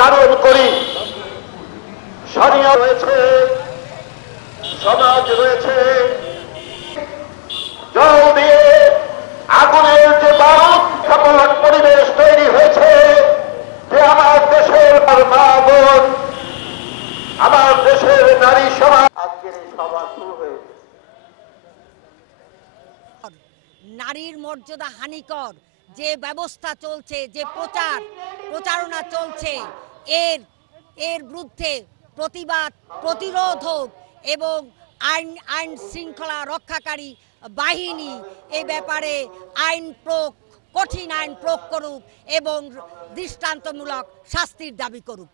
ধারণ করি। শরিয়া রয়েছে, সমাজ রয়েছে, জল দিয়ে আগুনের যে বারুদ খাপলার পরিবেশ তৈরি হয়েছে, যে আমার দেশের মা বোন, আমার দেশের নারী সমাজ আজকের এই সভা শুরু হয়েছে। নারীর মর্যাদা হানিকর যে ব্যবস্থা চলছে, যে প্রচারণা চলছে, এর বিরুদ্ধে প্রতিবাদ, প্রতিরোধ হোক এবং আইন শৃঙ্খলা রক্ষাকারী বাহিনী এ ব্যাপারে কঠিন আইন প্রয়োগ করুক এবং দৃষ্টান্তমূলক শাস্তির দাবি করুক।